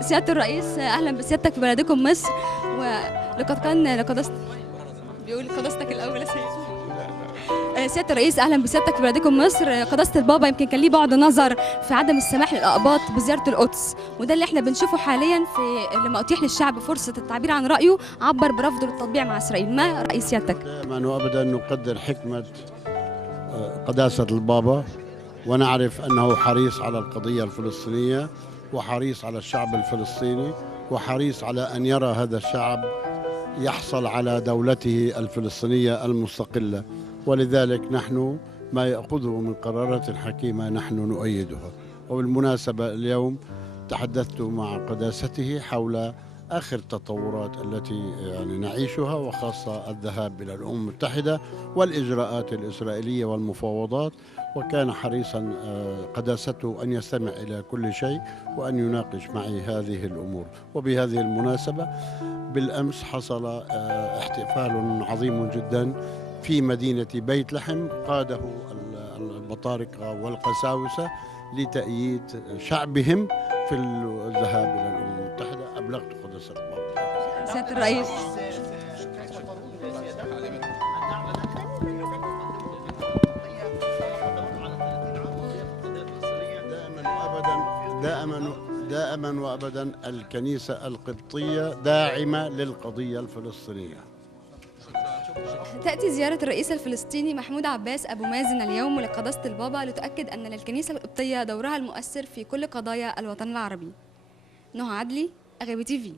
سيادة الرئيس، أهلا بسيادتك في بلدكم مصر. ولقد كان لقدست بيقول قداستك الأول يا سيادة الرئيس، أهلا بسيادتك في بلدكم مصر. قداسة البابا يمكن كان ليه بعد نظر في عدم السماح للأقباط بزيارة القدس، وده اللي احنا بنشوفه حاليا في لما أتيح للشعب فرصة التعبير عن رأيه عبر برفضه للتطبيع مع إسرائيل. ما رأي سيادتك؟ دائما وأبدا نقدر حكمة قداسة البابا، ونعرف أنه حريص على القضية الفلسطينية، وحريص على الشعب الفلسطيني، وحريص على أن يرى هذا الشعب يحصل على دولته الفلسطينية المستقلة. ولذلك نحن ما يأخذه من قرارات حكيمة نحن نؤيدها. وبالمناسبة اليوم تحدثت مع قداسته حول آخر التطورات التي نعيشها، وخاصة الذهاب إلى الأمم المتحدة والإجراءات الإسرائيلية والمفاوضات، وكان حريصا قداسته أن يستمع إلى كل شيء وأن يناقش معي هذه الأمور. وبهذه المناسبة بالأمس حصل احتفال عظيم جدا في مدينة بيت لحم، قاده البطاركة والقساوسة لتأييد شعبهم في الذهاب إلى الأمم المتحدة. أبلغت قداسة البابا. سيادة الرئيس، دائما وأبدا الكنيسة القبطية داعمة للقضية الفلسطينية. تأتي زيارة الرئيس الفلسطيني محمود عباس أبو مازن اليوم لقداسة البابا لتؤكد أن للكنيسة القبطية دورها المؤثر في كل قضايا الوطن العربي. نهى عدلي، أغابي تي في.